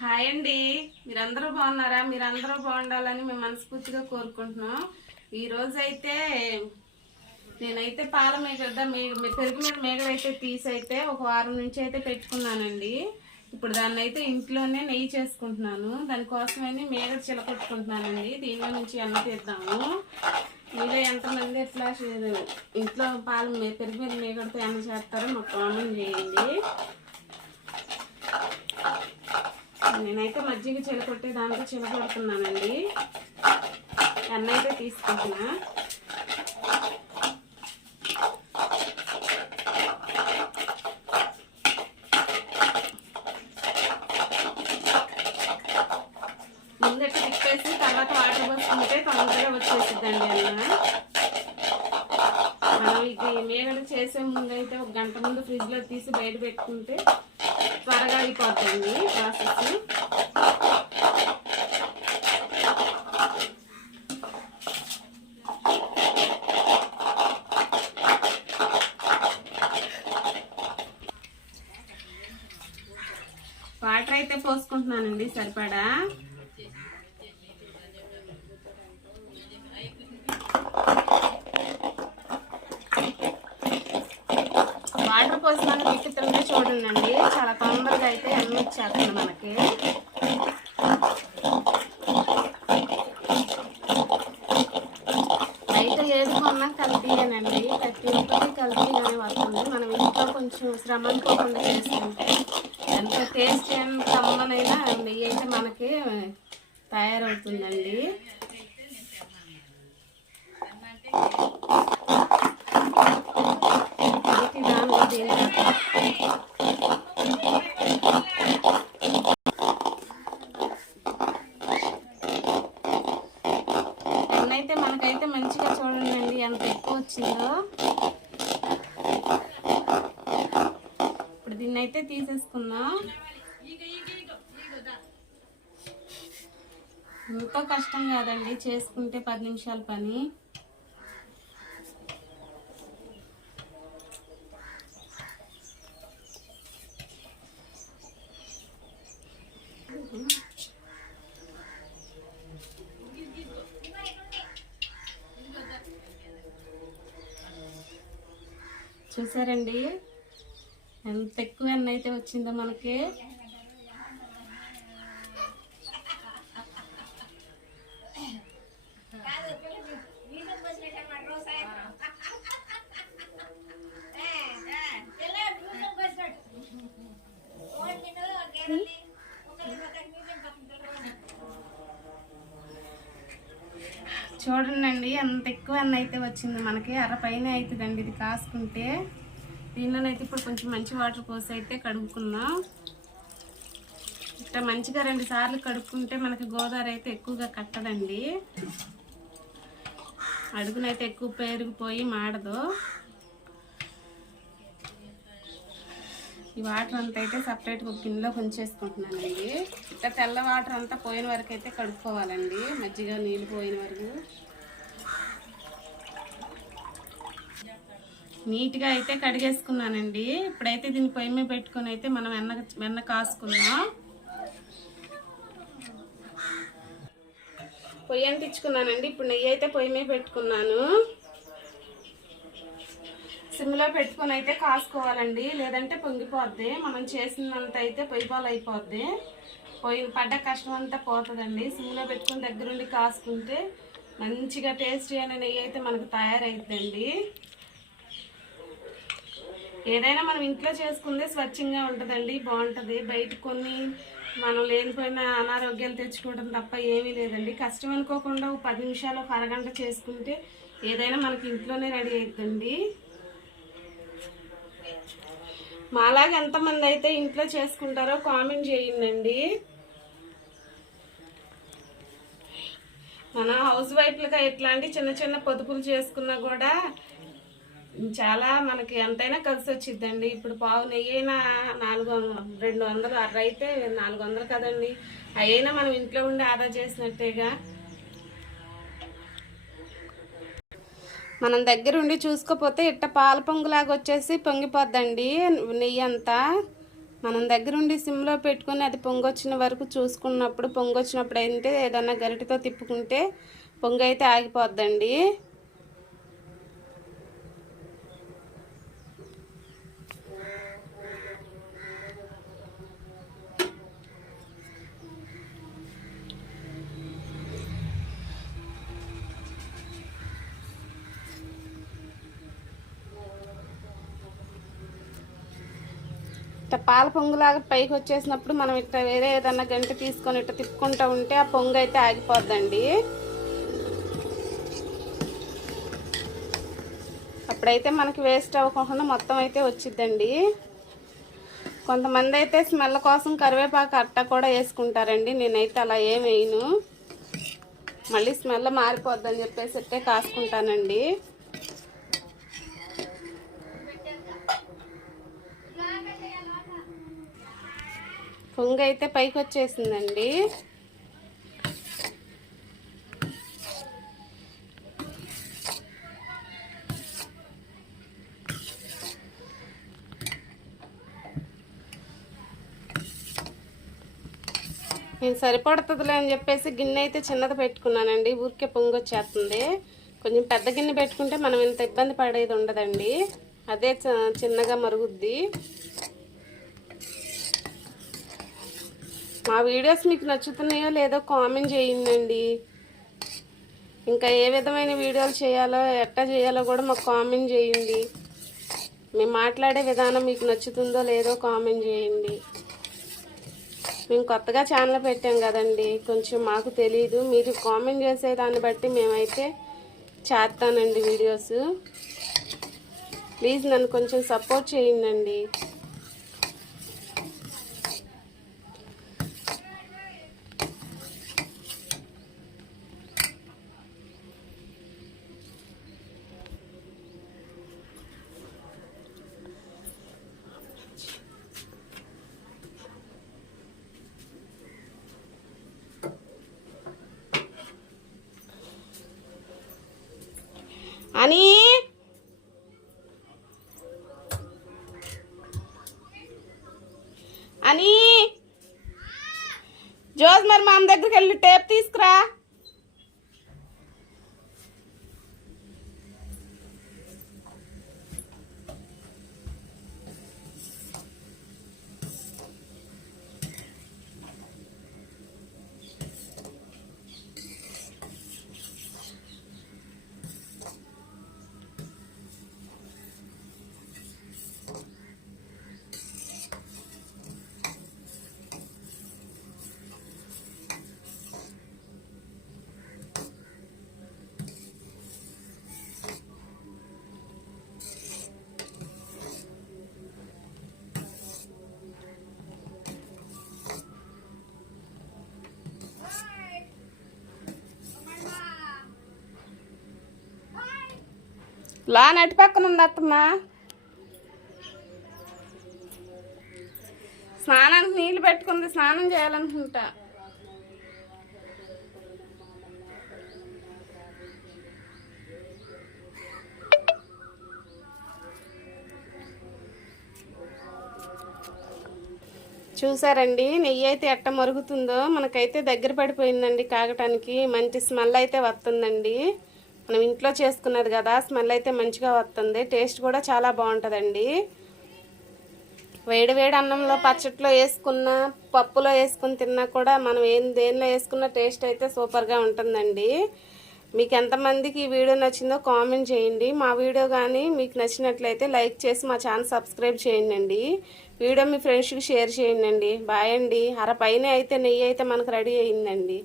Hi అండి, మీరందరూ బాగున్నారా? మీరందరూ బాగుండాలని మేము మనస్ఫూర్తిగా కోరుకుంటున్నాం. ఈరోజు అయితే నేనైతే పాల మేగడ పెరుగు మీద మేగడ అయితే తీసైతే ఒక వారం నుంచి అయితే పెట్టుకున్నానండి. ఇప్పుడు దాన్ని అయితే ఇంట్లోనే నెయ్యి చేసుకుంటున్నాను. దానికోసమని మేగడ చిలకొట్టుకుంటున్నానండి. దీనిలో నుంచి అన్న తీద్దాము. మీలో ఎంతమంది ఎట్లా ఇంట్లో పెరుగు మీద మేగడతో ఎన్న చేస్తారో మాకు కామెంట్ చేయండి. నేనైతే మజ్జిగ చిలకొట్టే దాంట్లో చిలకొడుతున్నానండి. ఎన్న అయితే తీసుకుంటున్నా. ముందట తిప్పేసి తర్వాత వాటర్ పోసుకుంటే తొందరగా వచ్చేసిద్దండి అన్న. మనం ఇది మేగడ చేసే ముందు అయితే ఒక గంట ముందు ఫ్రిడ్జ్లో తీసి బయట పెట్టుకుంటే త్వరగా అయిపోతుంది ప్రాసెస్. వాటర్ అయితే పోసుకుంటున్నానండి సరిపడా. వాటర్ పోసినాక తిప్పుతుంటే చూడండి, చాలా తొందరగా అయితే అన్నీ వచ్చేస్తుంది మనకి. బయట ఏదుకున్నా కల్తీయేనండి, ప్రతి ఒక్కటి కల్తీగానే వస్తుంది. మనం ఇంట్లో కొంచెం శ్రమ అనుకోకుండా చేసుకుంటే ఎంత టేస్ట్ ఎంత కమ్మనైనా నెయ్యి అయితే మనకి తయారవుతుందండి. ఎన్నైతే మనకైతే మంచిగా చూడండి ఎంత ఎక్కువ వచ్చిందో. ఇప్పుడు దీన్ని అయితే తీసేసుకుందాం. ఎంతో కష్టం కాదండి, చేసుకుంటే 10 నిమిషాల పని. చూసారండి ఎంత ఎక్కువ ఎన్న అయితే వచ్చిందో మనకి. చూడండి ఎంత ఎక్కువ ఎన్న అయితే వచ్చింది మనకి. అరపైన అవుతుందండి ఇది కాసుకుంటే. దీనిలోనైతే ఇప్పుడు కొంచెం మంచి వాటర్ పోసి అయితే కడుగుకుందాం. ఇట్లా మంచిగా 2 సార్లు కడుక్కుంటే మనకి గోదావరి అయితే ఎక్కువగా కట్టదండి. అడుగునైతే ఎక్కువ పెరిగిపోయి మాడదు. ఈ వాటర్ అంతా అయితే సపరేట్గా ఒక గిన్నెలో ఉంచేసుకుంటున్నానండి. ఇట్లా తెల్ల వాటర్ అంతా పోయిన వరకు అయితే కడుక్కోవాలండి, మజ్జిగ నీళ్ళు పోయిన వరకు. నీట్గా అయితే కడిగేసుకున్నానండి. ఇప్పుడైతే దీన్ని పొయ్యి మీద పెట్టుకొని అయితే మనం వెన్న కాసుకుందాం. పొయ్యి అంటించుకున్నానండి. ఇప్పుడు నెయ్యి అయితే పొయ్యి మీద పెట్టుకున్నాను. సిమ్లో పెట్టుకొని అయితే కాసుకోవాలండి, లేదంటే పొంగిపోద్ది. మనం చేసినంత అయితే పొయ్యిపాలు అయిపోద్ది. పడ్డ కష్టం అంతా పోతుందండి. సిమ్లో పెట్టుకుని దగ్గరుండి కాసుకుంటే మంచిగా టేస్టీ అయిన నెయ్యి అయితే మనకు తయారైద్దండి. ఏదైనా మనం ఇంట్లో చేసుకుందే స్వచ్ఛంగా ఉంటుందండి, బాగుంటుంది. బయట కొన్ని మనం లేనిపోయిన అనారోగ్యాలు తెచ్చుకోవడం తప్ప ఏమీ లేదండి. కష్టం అనుకోకుండా ఒక 10 నిమిషాలు ఒక అరగంట చేసుకుంటే ఏదైనా మనకి ఇంట్లోనే రెడీ అవుతుందండి. మాలాగా ఎంతమంది అయితే ఇంట్లో చేసుకుంటారో కామెంట్ చేయండి. మన హౌస్ వైఫ్లుగా ఇట్లాంటి చిన్న చిన్న పొదుపులు చేసుకున్నా కూడా చాలా మనకి ఎంతైనా కలిసి వచ్చిద్దండి. ఇప్పుడు పావు నెయ్యి అయినా 200 అర్ర అయితే 400 కదండి. అయినా మనం ఇంట్లో ఉండి ఆదా చేసినట్టేగా. మనం దగ్గరుండి చూసుకోపోతే ఇట్ట పాల పొంగులాగా వచ్చేసి పొంగిపోద్దండి నెయ్యి అంతా. మనం దగ్గరుండి సిమ్లో పెట్టుకొని అది పొంగొచ్చిన వరకు చూసుకున్నప్పుడు, పొంగొచ్చినప్పుడు అయితే ఏదన్నా గరిటెతో తిప్పుకుంటే పొంగ అయితే ఆగిపోద్దండి. ఇట్లా పాల పొంగులాగా పైకి వచ్చేసినప్పుడు మనం ఇట్లా వేరే ఏదన్నా గంట తీసుకొని ఇట్లా తిప్పుకుంటూ ఉంటే ఆ పొంగు అయితే ఆగిపోద్దండి. అప్పుడైతే మనకి వేస్ట్ అవ్వకుండా మొత్తం అయితే వచ్చిద్దండి. కొంతమంది అయితే స్మెల్ కోసం కరివేపాకు అట్ట కూడా వేసుకుంటారండి. నేనైతే అలా ఏం వేయను, మళ్ళీ స్మెల్ మారిపోద్దని చెప్పేసి ఇట్టే కాసుకుంటానండి. పొంగు అయితే పైకి వచ్చేసిందండి. నేను సరిపడుతుందిలే అని చెప్పేసి గిన్నె అయితే చిన్నది పెట్టుకున్నానండి. ఊరికే పొంగు వచ్చేస్తుంది. కొంచెం పెద్ద గిన్నె పెట్టుకుంటే మనం ఇంత ఇబ్బంది పడేది ఉండదండి. అదే చిన్నగా మరుగుద్ది. మా వీడియోస్ మీకు నచ్చుతున్నాయో లేదో కామెంట్ చేయండి. ఇంకా ఏ విధమైన వీడియోలు చేయాలో ఎట్టా చేయాలో కూడా మాకు కామెంట్ చేయండి. మేము మాట్లాడే విధానం మీకు నచ్చుతుందో లేదో కామెంట్ చేయండి. మేము కొత్తగా ఛానల్ పెట్టాం కదండి, కొంచెం మాకు తెలీదు. మీరు కామెంట్ చేసే దాన్ని బట్టి మేమైతే చేస్తానండి వీడియోస్. ప్లీజ్ నన్ను కొంచెం సపోర్ట్ చేయండి. అని అని జోజ్ మరి మామ దగ్గరికి వెళ్ళి టేప్ తీసుకురా. లా నటి పక్కన ఉంది అత్తమ్మ. స్నానానికి నీళ్ళు పెట్టుకుంది, స్నానం చేయాలనుకుంటా. చూసారండి నెయ్యి అయితే ఎట్ట మరుగుతుందో. మనకైతే దగ్గర పడిపోయిందండి కాగటానికి. మంచి స్మెల్ అయితే వస్తుందండి. మనం ఇంట్లో చేసుకున్నది కదా, స్మెల్ అయితే మంచిగా వస్తుంది. టేస్ట్ కూడా చాలా బాగుంటుందండి. వేడి వేడి అన్నంలో పచ్చట్లో వేసుకున్న, పప్పులో వేసుకుని తిన్నా కూడా మనం దేనిలో వేసుకున్న టేస్ట్ అయితే సూపర్గా ఉంటుందండి. మీకు ఎంతమందికి ఈ వీడియో నచ్చిందో కామెంట్ చేయండి. మా వీడియో కానీ మీకు నచ్చినట్లయితే లైక్ చేసి మా ఛానల్ సబ్స్క్రైబ్ చేయండి. వీడియో మీ ఫ్రెండ్స్కి షేర్ చేయండి. బాయ్ అండి. అరపైన అయితే నెయ్యి అయితే మనకు రెడీ అయిందండి.